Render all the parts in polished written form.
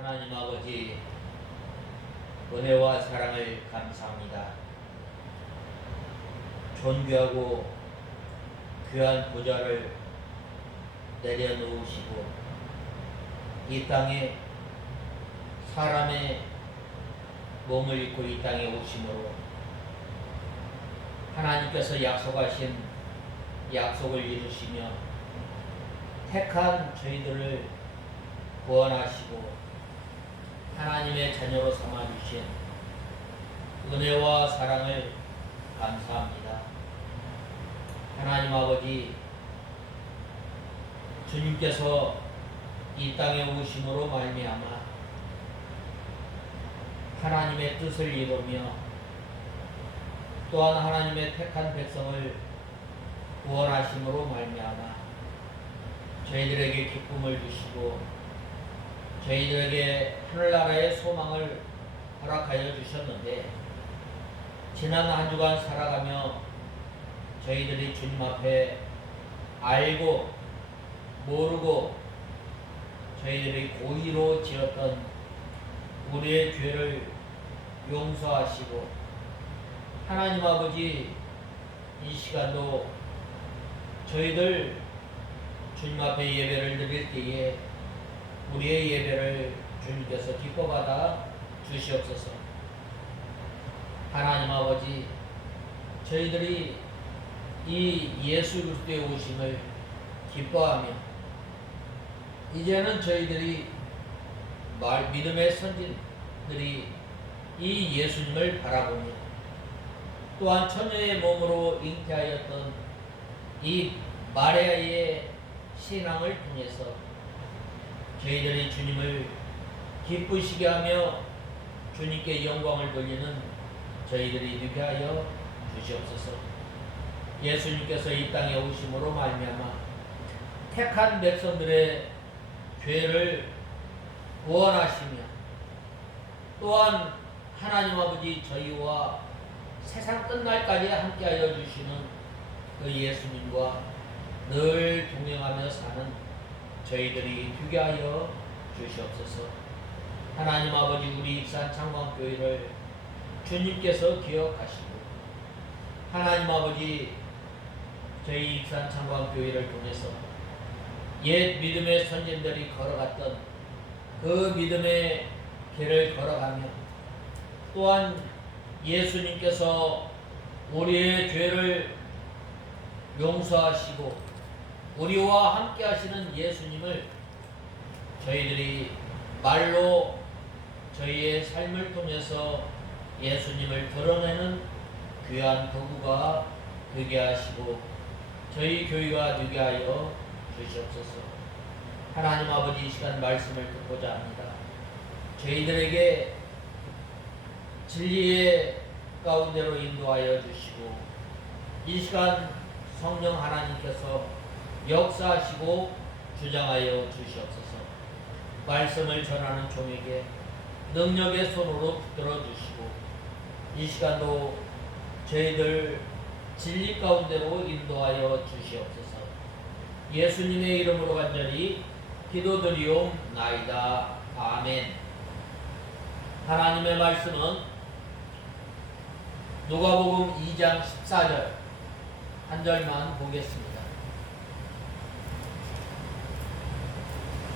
하나님 아버지, 은혜와 사랑을 감사합니다. 존귀하고 귀한 보좌를 내려놓으시고 이 땅에 사람의 몸을 입고 이 땅에 오심으로 하나님께서 약속하신 약속을 이루시며 택한 저희들을 구원하시고 하나님의 자녀로 삼아주신 은혜와 사랑을 감사합니다. 하나님 아버지, 주님께서 이 땅에 오심으로 말미암아 하나님의 뜻을 이루며 또한 하나님의 택한 백성을 구원하심으로 말미암아 저희들에게 기쁨을 주시고 저희들에게 하늘나라의 소망을 허락하여 주셨는데, 지난 한 주간 살아가며 저희들이 주님 앞에 알고 모르고 저희들이 고의로 지었던 우리의 죄를 용서하시고 하나님 아버지, 이 시간도 저희들 주님 앞에 예배를 드릴 때에 우리의 예배를 주님께서 기뻐받아 주시옵소서. 하나님 아버지, 저희들이 이 예수 그리스도의 오심을 기뻐하며 이제는 저희들이 믿음의 선진들이 이 예수님을 바라보며 또한 처녀의 몸으로 잉태하였던 이 마리아의 신앙을 통해서 저희들이 주님을 기쁘시게 하며 주님께 영광을 돌리는 저희들이 되게 하여 주시옵소서. 예수님께서 이 땅에 오심으로 말미암아 택한 백성들의 죄를 구원하시며 또한 하나님 아버지, 저희와 세상 끝날까지 함께하여 주시는 그 예수님과 늘 동행하며 사는 저희들이 되게 하여 주시옵소서. 하나님 아버지, 우리 익산 창광교회를 주님께서 기억하시고 하나님 아버지, 저희 익산 창광교회를 통해서 옛 믿음의 선진들이 걸어갔던 그 믿음의 길을 걸어가며 또한 예수님께서 우리의 죄를 용서하시고 우리와 함께 하시는 예수님을 저희들이 말로 저희의 삶을 통해서 예수님을 드러내는 귀한 도구가 되게 하시고 저희 교회가 되게 하여 주시옵소서. 하나님 아버지, 이 시간 말씀을 듣고자 합니다. 저희들에게 진리의 가운데로 인도하여 주시고 이 시간 성령 하나님께서 역사하시고 주장하여 주시옵소서. 말씀을 전하는 종에게 능력의 손으로 붙들어 주시고 이 시간도 저희들 진리 가운데로 인도하여 주시옵소서. 예수님의 이름으로 간절히 기도드리옵나이다. 아멘. 하나님의 말씀은 누가복음 2장 14절 한 절만 보겠습니다.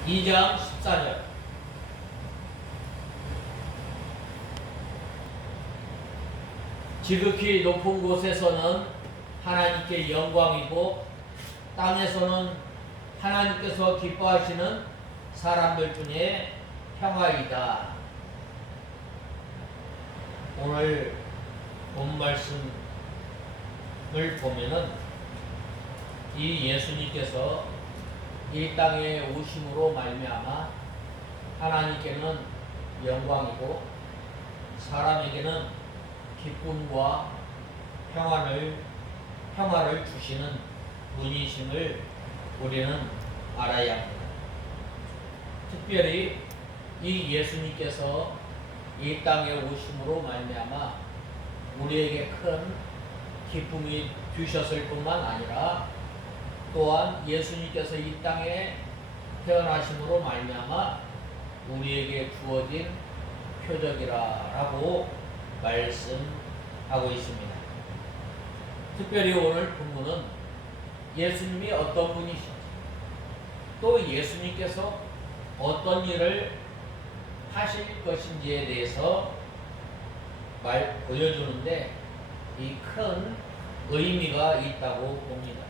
2장 14절. 지극히 높은 곳에서는 하나님께 영광이고 땅에서는 하나님께서 기뻐하시는 사람들 중에 평화이다. 오늘 본 말씀을 보면은 이 예수님께서 이 땅에 오심으로 말미암아 하나님께는 영광이고 사람에게는 기쁨과 평화를 주시는 분이심을 우리는 알아야 합니다. 특별히 이 예수님께서 이 땅에 오심으로 말미암아 우리에게 큰 기쁨이 주셨을 뿐만 아니라 또한 예수님께서 이 땅에 태어나심으로 말미암아 우리에게 주어진 표적이라고 말씀하고 있습니다. 특별히 오늘 본문은 예수님이 어떤 분이신지, 또 예수님께서 어떤 일을 하실 것인지에 대해서 보여주는데 이 큰 의미가 있다고 봅니다.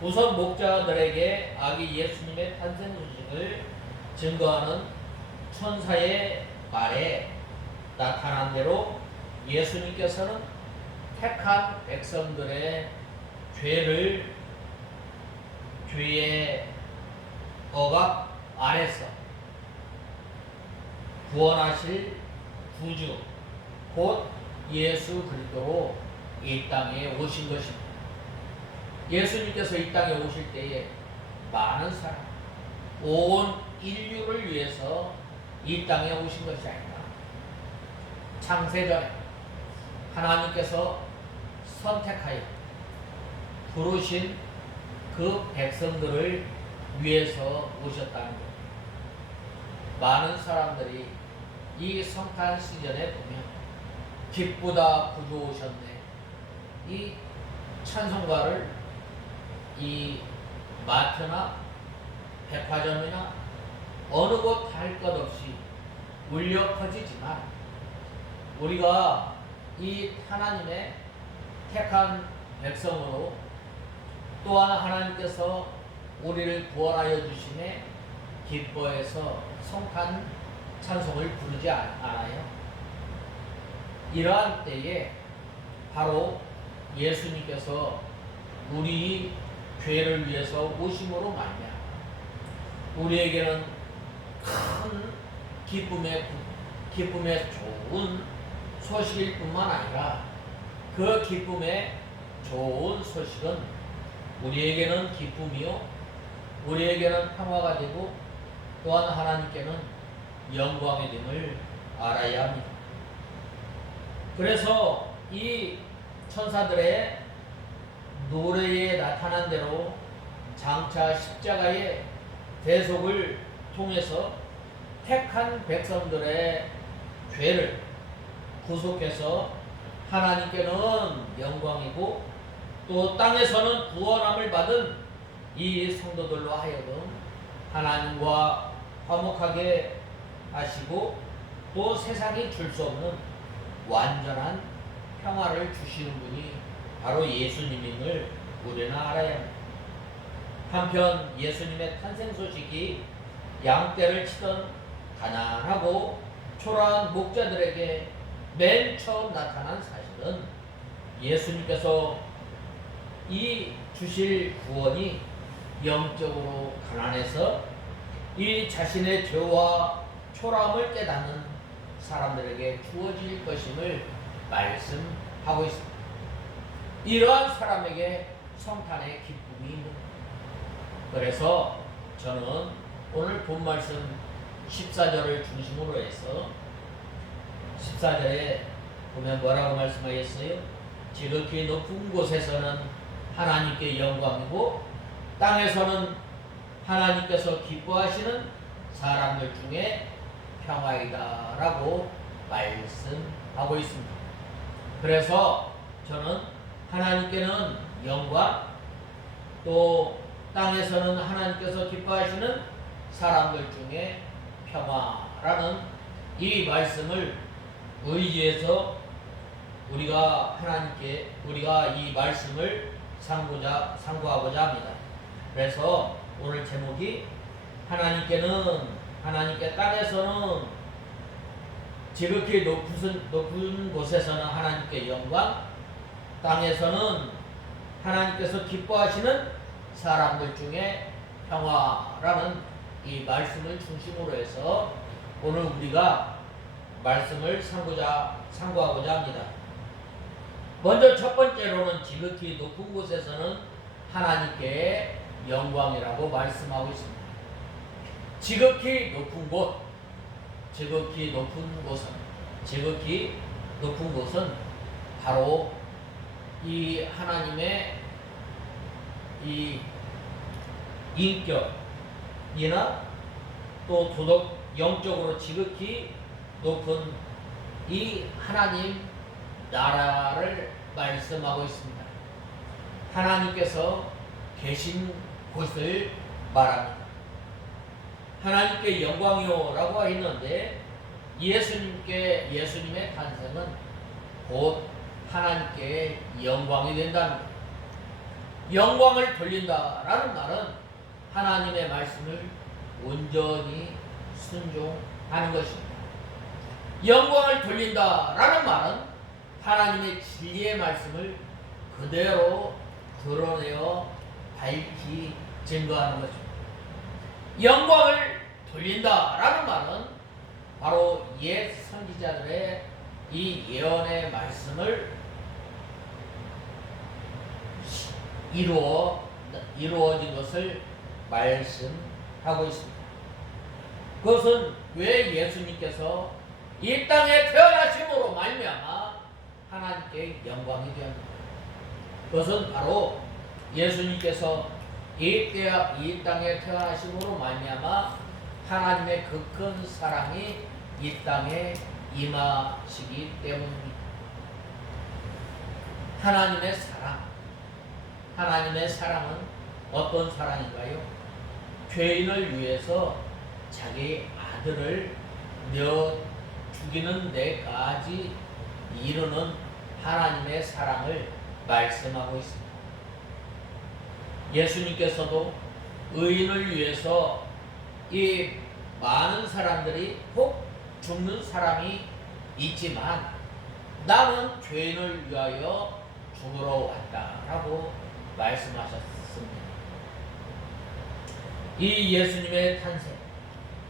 우선 목자들에게 아기 예수님의 탄생 소식을 증거하는 천사의 말에 나타난 대로 예수님께서는 택한 백성들의 죄의 억압 아래서 구원하실 구주 곧 예수 그리스도로 이 땅에 오신 것입니다. 예수님께서 이 땅에 오실 때에 많은 사람, 온 인류를 위해서 이 땅에 오신 것이 아니라 창세전에 하나님께서 선택하여 부르신 그 백성들을 위해서 오셨다는 것. 많은 사람들이 이 성탄 시즌에 보면 기쁘다 구주 오셨네, 이 찬송가를 이 마트나 백화점이나 어느 곳 할 것 없이 울려 퍼지지만, 우리가 이 하나님의 택한 백성으로 또한 하나님께서 우리를 구원하여 주심에 기뻐해서 성탄 찬송을 부르지 않아요? 이러한 때에 바로 예수님께서 우리 죄를 위해서 오심으로 말미암아 우리에게는 큰 기쁨의 좋은 소식일 뿐만 아니라, 그 기쁨의 좋은 소식은 우리에게는 기쁨이요, 우리에게는 평화가 되고 또한 하나님께는 영광이 됨을 알아야 합니다. 그래서 이 천사들의 노래에 나타난 대로 장차 십자가의 대속을 통해서 택한 백성들의 죄를 구속해서 하나님께는 영광이고 또 땅에서는 구원함을 받은 이 성도들로 하여금 하나님과 화목하게 하시고 또 세상이 줄 수 없는 완전한 평화를 주시는 분이 바로 예수님임을 우리는 알아야 합니다. 한편 예수님의 탄생 소식이 양떼를 치던 가난하고 초라한 목자들에게 맨 처음 나타난 사실은 예수님께서 이 주실 구원이 영적으로 가난해서 이 자신의 죄와 초라함을 깨닫는 사람들에게 주어질 것임을 말씀하고 있습니다. 이러한 사람에게 성탄의 기쁨이 있는 겁니다. 그래서 저는 오늘 본 말씀 14절을 중심으로 해서 14절에 보면 뭐라고 말씀하셨어요? 지극히 높은 곳에서는 하나님께 영광이고 땅에서는 하나님께서 기뻐하시는 사람들 중에 평화이다 라고 말씀하고 있습니다. 그래서 저는 하나님께는 영광, 또 땅에서는 하나님께서 기뻐하시는 사람들 중에 평화라는 이 말씀을 의지해서 우리가 이 말씀을 상고하고자 합니다. 그래서 오늘 제목이 하나님께 땅에서는 지극히 높은 곳에서는 하나님께 영광, 땅에서는 하나님께서 기뻐하시는 사람들 중에 평화라는 이 말씀을 중심으로 해서 오늘 우리가 말씀을 상고하고자 합니다. 먼저 첫 번째로는 지극히 높은 곳에서는 하나님께 영광이라고 말씀하고 있습니다. 지극히 높은 곳은 바로 이 하나님의 이 인격이나 또 영적으로 지극히 높은 이 하나님 나라를 말씀하고 있습니다. 하나님께서 계신 곳을 말합니다. 하나님께 영광이요라고 했는데 예수님의 탄생은 곧 하나님께 영광이 된다는 것. 영광을 돌린다라는 말은 하나님의 말씀을 온전히 순종하는 것입니다. 영광을 돌린다라는 말은 하나님의 진리의 말씀을 그대로 드러내어 밝히 증거하는 것입니다. 영광을 돌린다라는 말은 바로 옛 선지자들의 이 예언의 말씀을 이루어진 것을 말씀하고 있습니다. 그것은 왜 예수님께서 이 땅에 태어나심으로 말미암아 하나님께 영광이 되었는가? 그것은 바로 예수님께서 이 땅에 태어나심으로 말미암아 하나님의 그 큰 사랑이 이 땅에 임하시기 때문입니다. 하나님의 사랑은 어떤 사랑인가요? 죄인을 위해서 자기 아들을 내어 죽이는 데까지 이르는 하나님의 사랑을 말씀하고 있습니다. 예수님께서도 의인을 위해서 이 많은 사람들이 꼭 죽는 사람이 있지만 나는 죄인을 위하여 죽으러 왔다라고 말씀하셨습니다. 이 예수님의 탄생,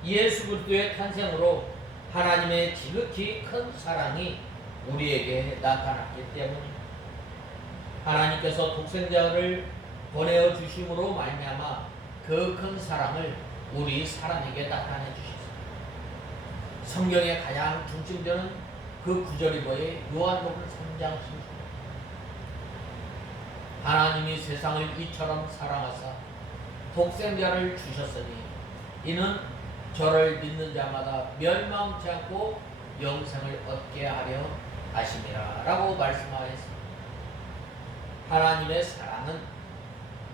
예수 그리스도의 탄생으로 하나님의 지극히 큰 사랑이 우리에게 나타났기 때문입니다. 하나님께서 독생자를 보내어 주심으로 말미암아 그 큰 사랑을 우리 사람에게 나타내 주셨습니다. 성경에 가장 중심되는 그 구절이 뭐예요? 요한복음 3장 10절. 하나님이 세상을 이처럼 사랑하사 독생자를 주셨으니 이는 저를 믿는 자마다 멸망치 않고 영생을 얻게 하려 하심이라 라고 말씀하였습니다. 하나님의 사랑은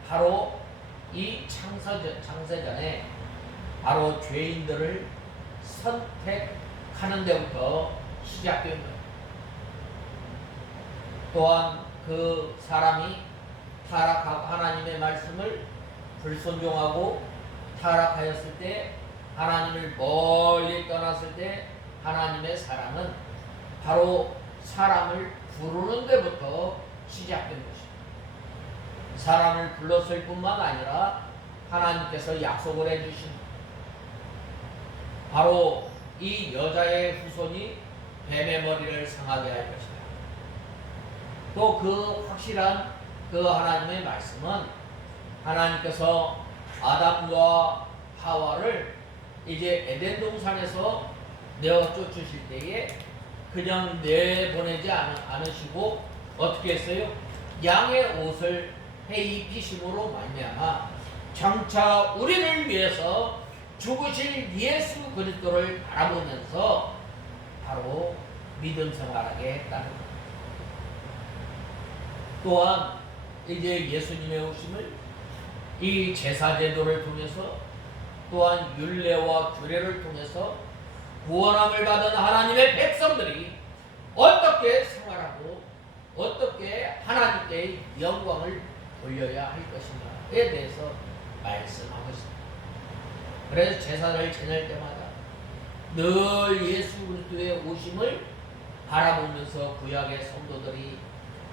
바로 이 창세전에 바로 죄인들을 선택하는 데부터 시작된 거예요. 또한 그 사람이 타락하고 하나님의 말씀을 불순종하고 타락하였을 때 하나님을 멀리 떠났을 때 하나님의 사랑은 바로 사람을 부르는 데부터 시작된 것입니다. 사람을 불렀을 뿐만 아니라 하나님께서 약속을 해주신 바로 이 여자의 후손이 뱀의 머리를 상하게 할 것이다. 또 그 확실한 그 하나님의 말씀은 하나님께서 아담과 하와를 이제 에덴 동산에서 내어 쫓으실 때에 그냥 내보내지 않으시고 어떻게 했어요? 양의 옷을 해 입히심으로 말미암아 장차 우리를 위해서 죽으실 예수 그리스도를 바라보면서 바로 믿음 생활하게 했다는 것. 또한 이제 예수님의 오심을 이 제사제도를 통해서 또한 율례와 규례를 통해서 구원함을 받은 하나님의 백성들이 어떻게 생활하고 어떻게 하나님께 영광을 돌려야 할 것인가에 대해서 말씀하고 있습니다. 그래서 제사를 지낼 때마다 늘 예수 그리스도의 오심을 바라보면서 구약의 성도들이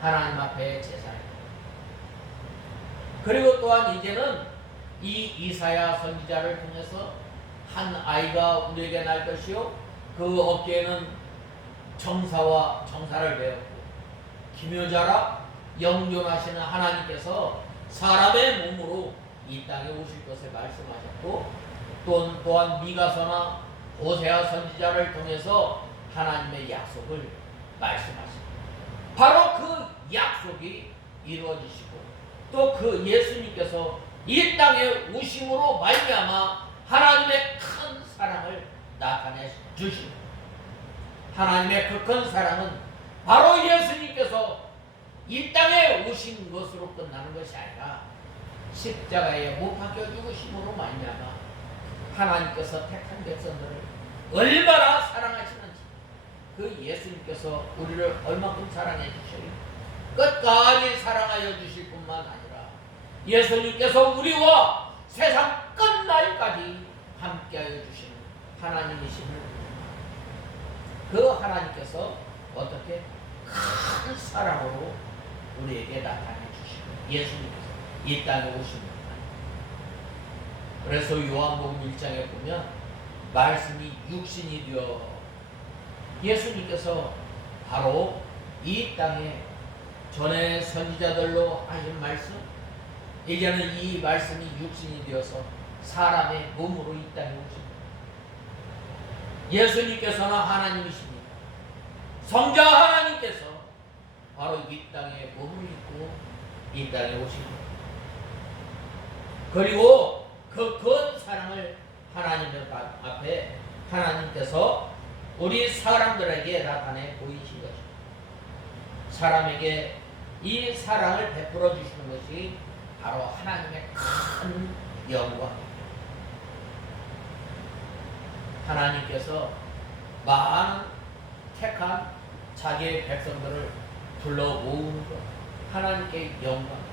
하나님 앞에 제사를, 그리고 또한 이제는 이 이사야 선지자를 통해서 한 아이가 우리에게 날 것이요 그 어깨에는 정사를 베었고 기묘자라 영존하시는 하나님께서 사람의 몸으로 이 땅에 오실 것을 말씀하셨고 또한 미가서나 호세아 선지자를 통해서 하나님의 약속을 말씀하십니다. 바로 그 약속이 이루어지시고 또 그 예수님께서 이 땅에 오심으로 말미암아 하나님의 큰 사랑을 주신 하나님의 그 큰 사랑은 바로 예수님께서 이 땅에 오신 것으로 끝나는 것이 아니라 십자가에 못 박혀 죽으심으로 말미암아 하나님께서 택한 백성들을 얼마나 사랑하시는지 그 예수님께서 우리를 얼마큼 사랑해 주시니 끝까지 사랑하여 주실 뿐만 아니라 예수님께서 우리와 세상 끝날까지 함께하여 주시는 하나님이심을 그 하나님께서 어떻게 큰 사랑으로 우리에게 나타내 주시고 예수님께서 이 땅에 오십니다. 그래서 요한복음 1장에 보면 말씀이 육신이 되어 예수님께서 바로 이 땅에 전에 선지자들로 하신 말씀 이제는 이 말씀이 육신이 되어서 사람의 몸으로 이 땅에 오십니다. 예수님께서는 하나님이십니다. 성자 하나님께서 바로 이 땅에 몸을 입고 이 땅에 오십니다. 그리고 그 큰 사랑을 하나님 앞에 하나님께서 우리 사람들에게 나타내 보이신 것입니다. 사람에게 이 사랑을 베풀어 주시는 것이 바로 하나님의 큰 영광입니다. 하나님께서 많은 택한 자기의 백성들을 불러 모으는 것, 하나님께 영광.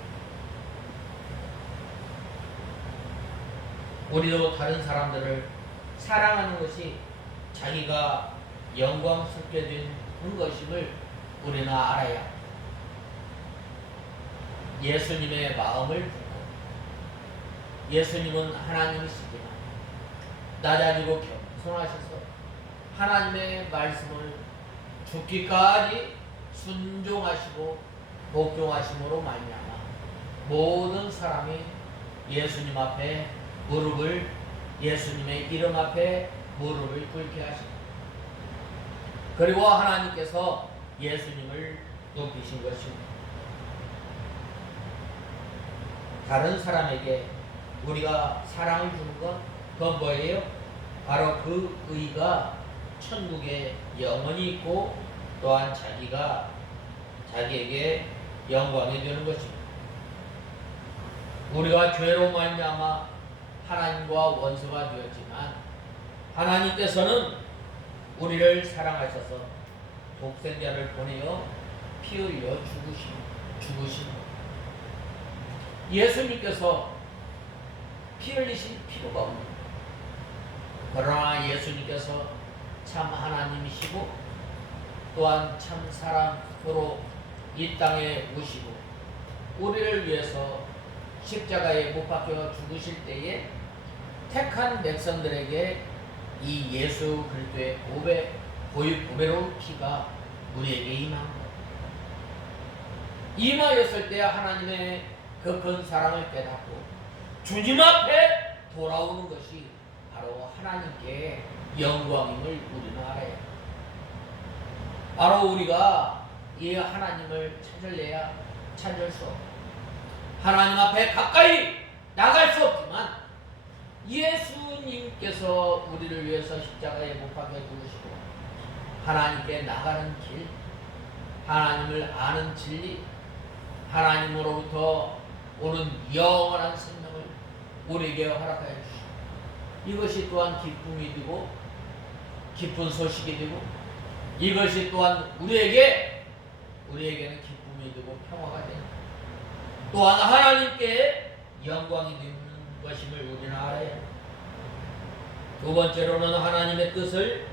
우리도 다른 사람들을 사랑하는 것이 자기가 영광스럽게 되는 것임을 우리는 알아야 합니다. 예수님의 마음을 품고 예수님은 하나님이시지만 낮아지고 겸손하셔서 하나님의 말씀을 죽기까지 순종하시고 복종하심으로 말미암아 모든 사람이 예수님 앞에 무릎을 예수님의 이름 앞에 무릎을 꿇게 하십니다. 그리고 하나님께서 예수님을 높이신 것입니다. 다른 사람에게 우리가 사랑을 주는 것 그건 뭐예요? 바로 그 의가 천국에 영원히 있고 또한 자기가 자기에게 영광이 되는 것입니다. 우리가 죄로 말미암아 하나님과 원수가 되었지만 하나님께서는 우리를 사랑하셔서 독생자를 보내어 피 흘려 죽으신 예수님께서 피 흘리신 필요가 없는 그러나 예수님께서 참 하나님이시고 또한 참 사람으로 이 땅에 오시고 우리를 위해서 십자가에 못 박혀 죽으실 때에 택한 백성들에게 이 예수 그리스도의 보배로운 피가 우리에게 임한 것. 임하였을 때 하나님의 그 큰 사랑을 깨닫고 주님 앞에 돌아오는 것이 바로 하나님께 영광임을 우리는 알아야 합니다. 바로 우리가 이 하나님을 찾을래야 찾을 수 없고 하나님 앞에 가까이 나갈 수 없지만 예수님께서 우리를 위해서 십자가에 못 박혀 죽으시고 하나님께 나가는 길, 하나님을 아는 진리, 하나님으로부터 오는 영원한 생명을 우리에게 허락하여 주시고 이것이 또한 기쁨이 되고 기쁜 소식이 되고 이것이 또한 우리에게는 기쁨이 되고 평화가 되는 또한 하나님께 영광이 되는 것임을 우리는 알아야 합니다. 두 번째로는 하나님의 뜻을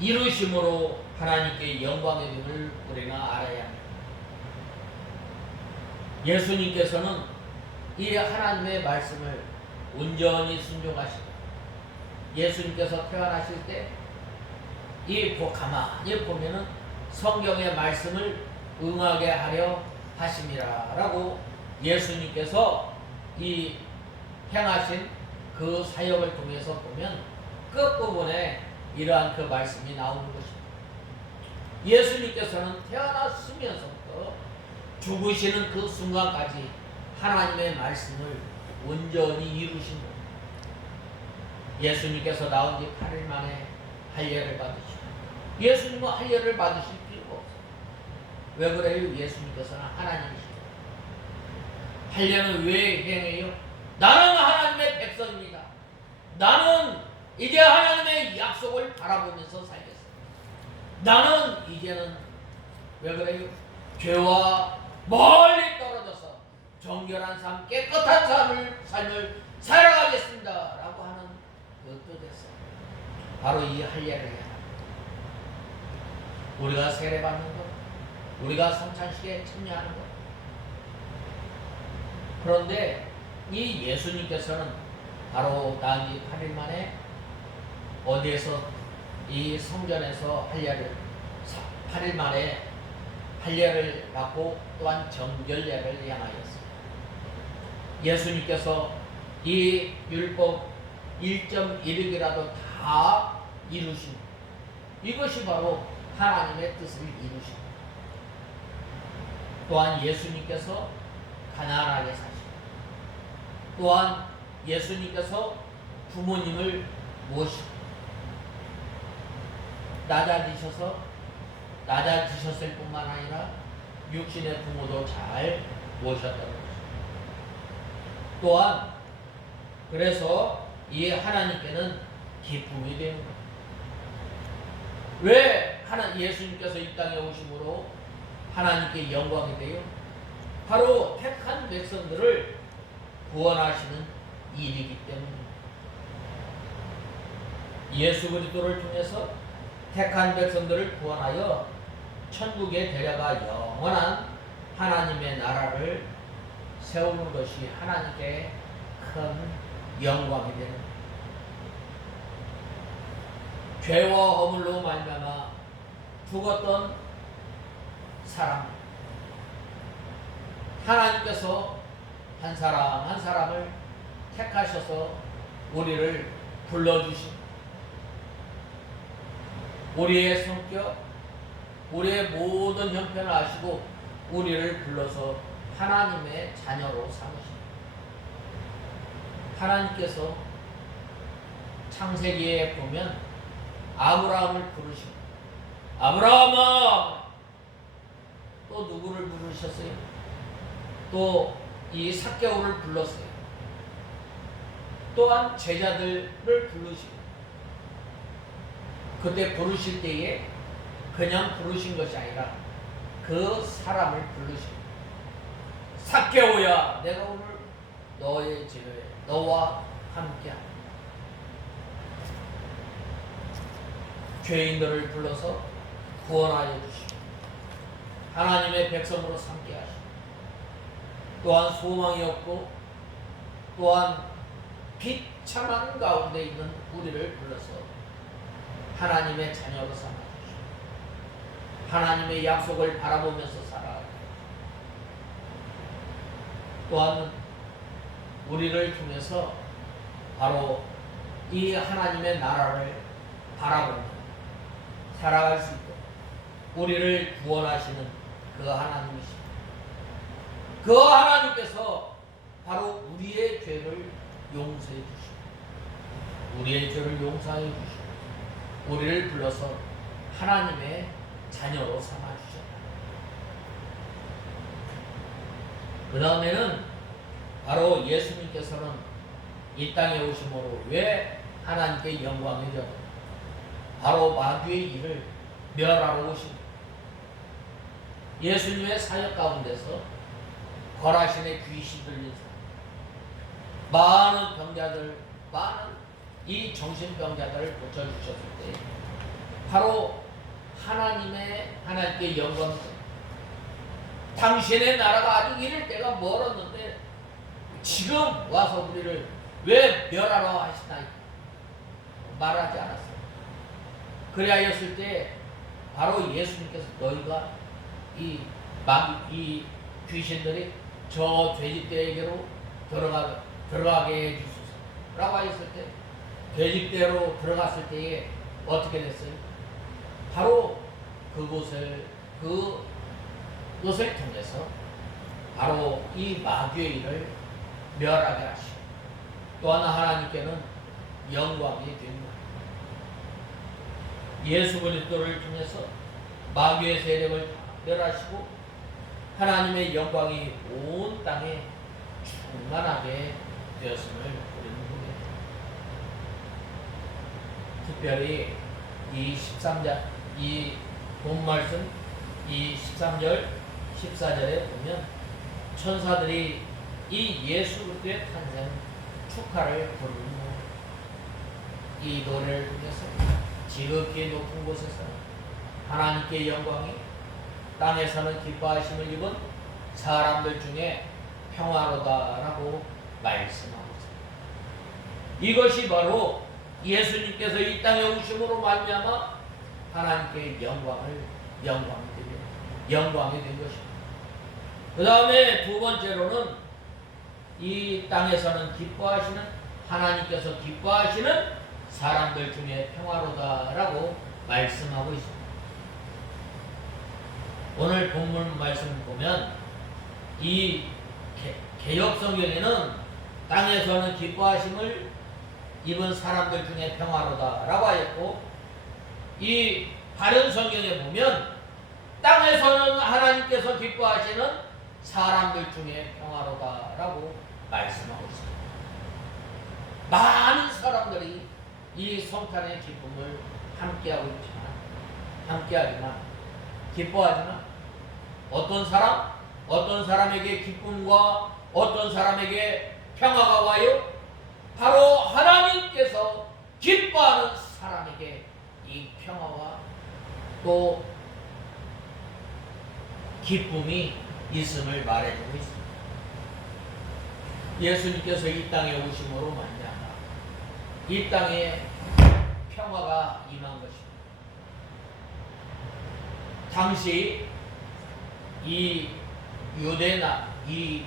이루심으로 하나님께 영광이 됨을 우리는 알아야 합니다. 예수님께서는 이 하나님의 말씀을 온전히 순종하시고 예수님께서 태어나실 때 이 가만히 보면은 성경의 말씀을 응하게 하려 하심이라라고 예수님께서 이 행하신 그 사역을 통해서 보면 끝부분에 이러한 그 말씀이 나오는 것입니다. 예수님께서는 태어났으면서부터 죽으시는 그 순간까지 하나님의 말씀을 온전히 이루신 겁니다. 예수님께서 나온 지 8일 만에 할례를 받으시고, 예수님은 할례를 받으실 필요가 없어요. 왜 그래요? 예수님께서는 하나님이시죠. 할례는 왜 행해요? 나는 하나님의 백성입니다. 나는 이제 하나님의 약속을 바라보면서 살겠습니다. 나는 이제는 왜 그래요? 죄와 멀리 떨어져서 정결한 삶, 깨끗한 삶을 살아가겠습니다 라고 하는 그 뜻에서 바로 이 할례를 해야 합니다. 우리가 세례받는 것, 우리가 성찬식에 참여하는 것. 그런데 이 예수님께서는 바로 나은 지 8일 만에 어디에서 이 성전에서 할례를 8일 만에 할례를 받고 또한 정결례를 행하였습니다. 예수님께서 이 율법 1.1획이라도 다 이루신, 이것이 바로 하나님의 뜻을 이루신, 또한 예수님께서 가난하게 사시고, 또한 예수님께서 부모님을 모시고 낮아지셨을 뿐만 아니라 육신의 부모도 잘 모셨다는 것입니다. 또한 그래서 이 하나님께는 기쁨이 되는 거예요. 왜 예수님께서 이 땅에 오심으로 하나님께 영광이 돼요? 바로 택한 백성들을 구원하시는 일이기 때문입니다. 예수 그리스도를 통해서 택한 백성들을 구원하여 천국에 데려가 영원한 하나님의 나라를 세우는 것이 하나님께 큰 영광이 되는 것입니다. 죄와 허물로 말미암아 죽었던 사람, 하나님께서 한 사람 한 사람을 택하셔서 우리를 불러주신, 우리의 성격, 우리의 모든 형편을 아시고 우리를 불러서 하나님의 자녀로 삼으십니다. 하나님께서 창세기에 보면 아브라함을 부르시고, 아브라함아, 또 누구를 부르셨어요? 또 이 삭개오를 불렀어요. 또한 제자들을 부르시고, 그때 부르실 때에 그냥 부르신 것이 아니라 그 사람을 부르시고, 삭개오야, 내가 오늘 너의 집에 너와 함께하리. 죄인들을 불러서 구원하여 주시고 하나님의 백성으로 삼게 하시고, 또한 소망이 없고 또한 비참한 가운데 있는 우리를 불러서 하나님의 자녀로 삼아주시고 하나님의 약속을 바라보면서 살아가고, 또한 우리를 통해서 바로 이 하나님의 나라를 바라보며 살아갈 수 있도록 우리를 구원하시는 그 하나님이십니다. 그 하나님께서 바로 우리의 죄를 용서해 주시고 우리의 죄를 용서해 주시고 우리를 불러서 하나님의 자녀로 삼아 주셨다. 그 다음에는 바로 예수님께서는 이 땅에 오심으로 왜 하나님께 영광이 되었는가? 바로 마귀의 일을 멸하러 오십니다. 예수님의 사역 가운데서 거라신의 귀신 들린 사람, 많은 병자들, 많은 이 정신병자들을 고쳐주셨을 때 바로 하나님께 영광, 당신의 나라가 아직 이를 때가 멀었는데 지금 와서 우리를 왜 멸하러 하시나이까 말하지 않았어요. 그리하였을 때 바로 예수님께서 너희가 이 귀신들이 저 돼지떼에게로 들어가게 해주소서 라고 하였을 때 돼지떼로 들어갔을 때에 어떻게 됐어요? 바로 그것을 통해서 바로 이 마귀의 일을 멸하게 하시고, 또 하나 하나님께는 영광이 된 거예요. 예수 그리스도를 통해서 마귀의 세력을 멸하시고 하나님의 영광이 온 땅에 충만하게 되었음을 우리는 보게 됩니다. 특별히 이 13절, 이 본말씀, 이 13절, 14절에 보면 천사들이 이 예수 그리스도의 탄생 축하를 부르는 거예요. 이 노래를 통해서 지극히 높은 곳에서 하나님께 영광이, 땅에서는 기뻐하심을 입은 사람들 중에 평화로다라고 말씀하고 있습니다. 이것이 바로 예수님께서 이 땅에 오심으로 말미암아 하나님께 영광이 된 것입니다. 그 다음에 두 번째로는 이 땅에서는 기뻐하시는, 하나님께서 기뻐하시는 사람들 중에 평화로다라고 말씀하고 있습니다. 오늘 본문 말씀 보면 이 개역 성경에는 땅에서는 기뻐하심을 입은 사람들 중에 평화로다라고 하였고, 이 바른 성경에 보면 땅에서는 하나님께서 기뻐하시는 사람들 중에 평화로다라고 말씀하고 있습니다. 많은 사람들이 이 성탄의 기쁨을 함께하지만 기뻐하지만 어떤 사람에게 기쁨과 어떤 사람에게 평화가 와요? 바로 하나님께서 기뻐하는 사람에게 이 평화와 또 기쁨이 있음을 말해주고 있습니다. 예수님께서 이 땅에 오심으로 말미암아 이 땅에 평화가 임한 것입니다. 당시 이 유대나 이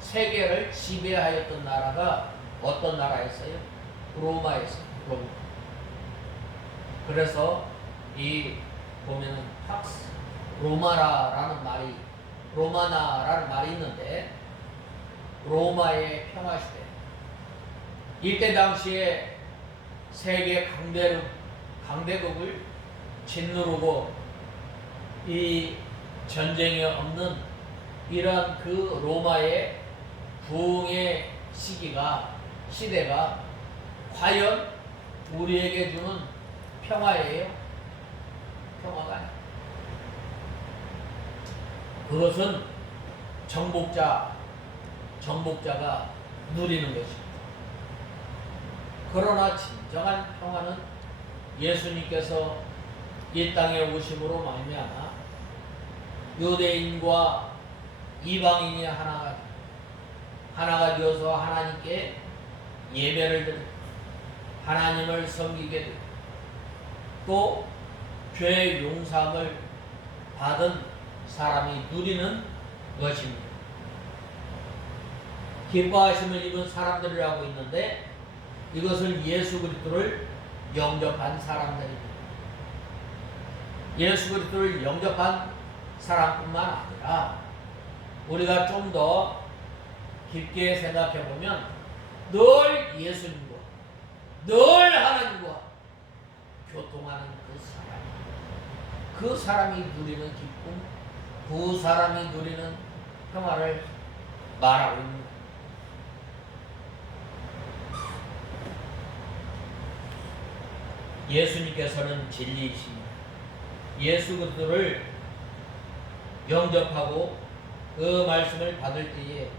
세계를 지배하였던 나라가 어떤 나라였어요? 로마였어요. 로마. 그래서 이 보면은 팍스 로마나라는 말이 있는데, 로마의 평화시대, 이때 당시에 세계 강대국을 짓누르고 이 전쟁이 없는 이런 그 로마의 부흥의 시대가 과연 우리에게 주는 평화예요? 평화가 아니에요. 그것은 정복자가 누리는 것입니다. 그러나 진정한 평화는 예수님께서 이 땅에 오심으로 말미암아 유대인과 이방인이 하나가 되어서 하나님께 예배를 드리고 하나님을 섬기게 되고 또 죄의 용서함을 받은 사람이 누리는 것입니다. 기뻐하심을 입은 사람들이라고 있는데, 이것은 예수 그리스도를 영접한 사람들입니다. 예수 그리스도를 영접한 사람뿐만 아니라 우리가 좀 더 깊게 생각해 보면 늘 예수님과 늘 하나님과 교통하는 그 사람이 누리는 기쁨, 그 사람이 누리는 평화를 말하고 있는 거예요. 예수님께서는 진리이십니다. 예수 그리스도를 영접하고 그 말씀을 받을 때에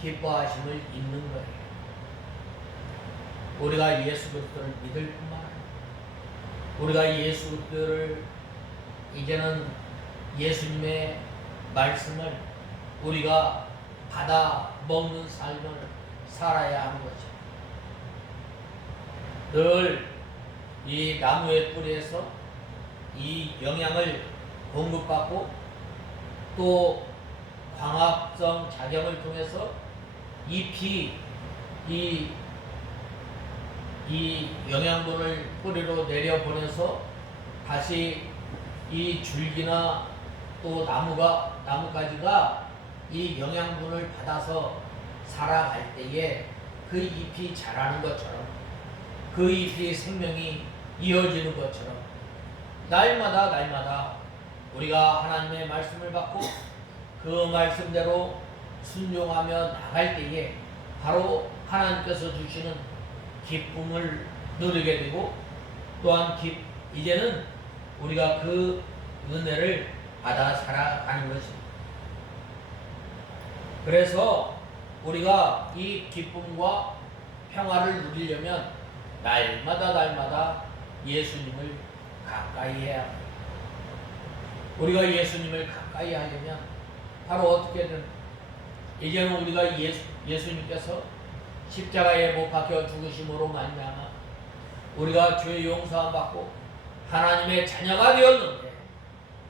기뻐하심을 입는 거예요. 우리가 예수 그리스도를 믿을 뿐만 아니라 우리가 예수 그리스도를 이제는 예수님의 말씀을 우리가 받아 먹는 삶을 살아야 하는 거죠. 늘 이 나무의 뿌리에서 이 영양을 공급받고 또 광합성 작용을 통해서 잎이 이 영양분을 뿌리로 내려보내서 다시 이 줄기나 또 나무가지가 이 영양분을 받아서 살아갈 때에 그 잎이 자라는 것처럼 그 잎이 생명이 이어지는 것처럼 날마다 우리가 하나님의 말씀을 받고 그 말씀대로 순종하며 나갈 때에 바로 하나님께서 주시는 기쁨을 누리게 되고 또한 이제는 우리가 그 은혜를 받아 살아가는 것입니다. 그래서 우리가 이 기쁨과 평화를 누리려면 날마다 예수님을 가까이 해야 합니다. 우리가 예수님을 가까이 하려면 바로 어떻게든 이제는 우리가 예수님께서 십자가에 못 박혀 죽으심으로 말미암아 우리가 죄 용서함 받고 하나님의 자녀가 되었는데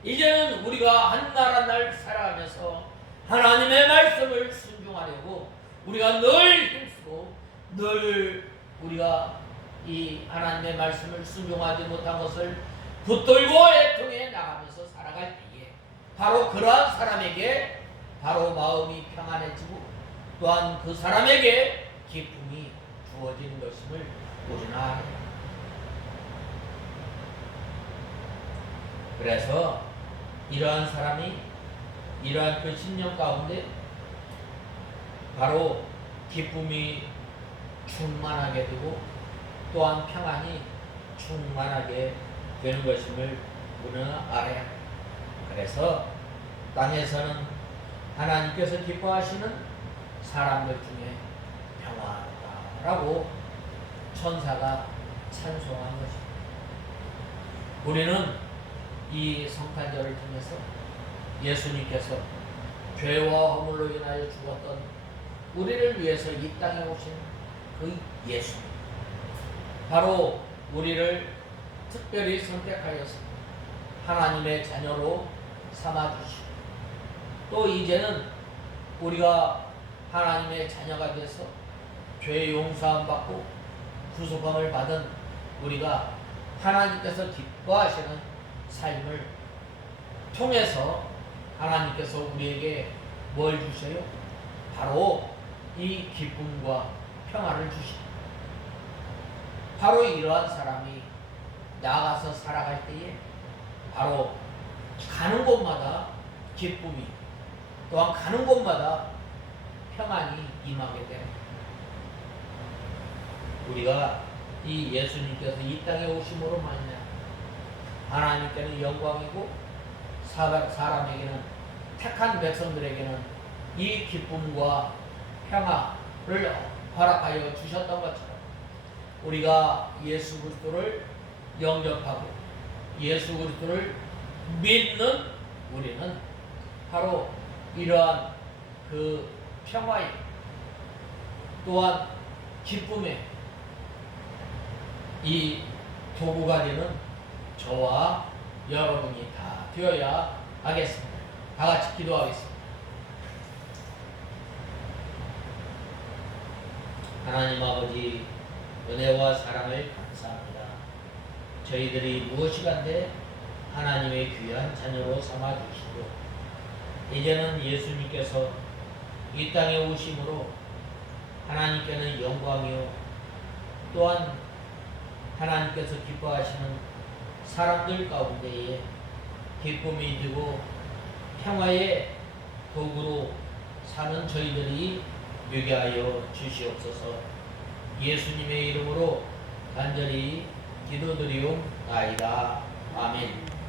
이제는 우리가 한 날 살아가면서 하나님의 말씀을 순종하려고 우리가 늘 힘쓰고 늘 우리가 이 하나님의 말씀을 순종하지 못한 것을 붙들고 애통해 나가면서 살아갈 때에 바로 그러한 사람에게 바로 마음이 평안해지고 또한 그 사람에게 기쁨이 주어지는 것임을 우리는 알아야 합니다. 그래서 이러한 사람이 이러한 그 신념 가운데 바로 기쁨이 충만하게 되고 또한 평안이 충만하게 되는 것임을 우리는 알아야 합니다. 그래서 땅에서는 하나님께서 기뻐하시는 사람들 중에 평안하다라고 천사가 찬송한 것입니다. 우리는 이 성탄절을 통해서 예수님께서 죄와 허물로 인하여 죽었던 우리를 위해서 이 땅에 오신 그 예수님, 바로 우리를 특별히 선택하여서 하나님의 자녀로 삼아주시고 또 이제는 우리가 하나님의 자녀가 돼서 죄 용서함 받고 구속함을 받은 우리가 하나님께서 기뻐하시는 삶을 통해서 하나님께서 우리에게 뭘 주셔요? 바로 이 기쁨과 평화를 주십니다. 바로 이러한 사람이 나아가서 살아갈 때에 바로 가는 곳마다 기쁨이 또한 가는 곳마다 평안이 임하게 됩니다. 우리가 이 예수님께서 이 땅에 오심으로 말미암아 하나님께는 영광이고 사람에게는 택한 백성들에게는 이 기쁨과 평화를 허락하여 주셨던 것처럼 우리가 예수 그리스도를 영접하고 예수 그리스도를 믿는 우리는 바로 이러한 그 평화의 또한 기쁨의 이 도구가 되는 저와 여러분이 다 되어야 하겠습니다. 다 같이 기도하겠습니다. 하나님 아버지, 은혜와 사랑을 감사합니다. 저희들이 무엇이간데 하나님의 귀한 자녀로 삼아주시고 이제는 예수님께서 이 땅에 오심으로 하나님께는 영광이요 또한 하나님께서 기뻐하시는 사람들 가운데에 기쁨이 되고 평화의 도구로 사는 저희들이 되게 하여 주시옵소서. 예수님의 이름으로 간절히 기도드리옵나이다. 아멘.